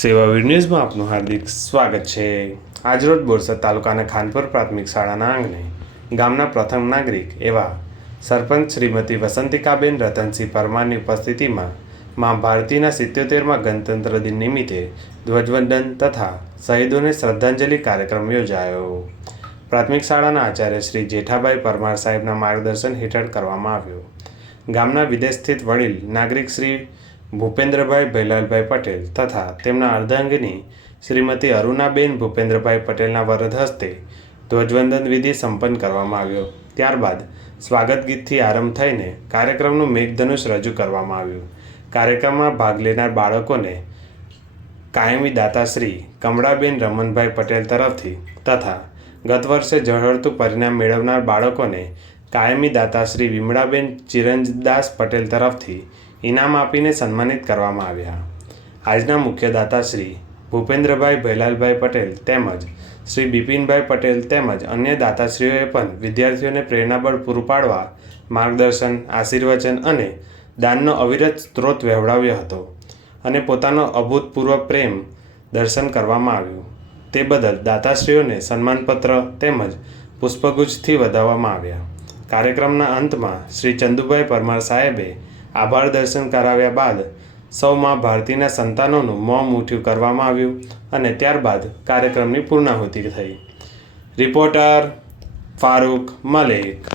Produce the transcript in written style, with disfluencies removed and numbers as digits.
સેવાવીર ન્યૂઝમાં આપનું હાર્દિક સ્વાગત છે। આજરોજ બોરસદ તાલુકાના ખાનપુર પ્રાથમિક શાળાના આંગણે ગામના પ્રથમ નાગરિક એવા સરપંચ શ્રીમતી વસંતિકાબેન રતનસિંહ પરમારની ઉપસ્થિતિમાં મા ભારતીના 77મા ગણતંત્ર દિન નિમિત્તે ધ્વજવંદન તથા શહીદોને શ્રદ્ધાંજલિ કાર્યક્રમ યોજાયો। પ્રાથમિક શાળાના આચાર્ય શ્રી જેઠાભાઈ પરમાર સાહેબના માર્ગદર્શન હેઠળ કરવામાં આવ્યો। ગામના વિદેશ સ્થિત વડીલ નાગરિક શ્રી ભૂપેન્દ્રભાઈ ભૈલાલભાઈ પટેલ તથા તેમના અર્ધાંગિની શ્રીમતી અરુણાબેન ભૂપેન્દ્રભાઈ પટેલના વરદ હસ્તે ધ્વજવંદન વિધિ સંપન્ન કરવામાં આવ્યો। ત્યારબાદ સ્વાગત ગીતથી આરંભ થઈને કાર્યક્રમનું મેઘધનુષ રજૂ કરવામાં આવ્યું। કાર્યક્રમમાં ભાગ લેનાર બાળકોને કાયમી દાતાશ્રી કમળાબેન રમણભાઈ પટેલ તરફથી તથા ગત વર્ષે ઝળહળતું પરિણામ મેળવનાર બાળકોને કાયમી દાતાશ્રી વિમળાબેન ચિરંજદાસ પટેલ તરફથી ઇનામ આપીને સન્માનિત કરવામાં આવ્યા। આજના મુખ્ય દાતાશ્રી ભૂપેન્દ્રભાઈ ભૈલાલભાઈ પટેલ તેમજ શ્રી બિપિનભાઈ પટેલ તેમજ અન્ય દાતાશ્રીઓએ પણ વિદ્યાર્થીઓને પ્રેરણાબળ પૂરું પાડવા માર્ગદર્શન, આશીર્વચન અને દાનનો અવિરત સ્ત્રોત વહેવડાવ્યો હતો અને પોતાનો અભૂતપૂર્વ પ્રેમ દર્શન કરવામાં આવ્યું। તે બદલ દાતાશ્રીઓને સન્માનપત્ર તેમજ પુષ્પગુચ્છથી વધાવવામાં આવ્યા। કાર્યક્રમના અંતમાં શ્રી ચંદુભાઈ પરમાર સાહેબે આભાર દર્શન કરાવ્યા બાદ સૌ મા ભારતીના સંતાનોનું મોં મીઠું કરવામાં આવ્યું અને ત્યારબાદ કાર્યક્રમની પૂર્ણાહુતિ થઈ। રિપોર્ટર ફારૂક મલેક।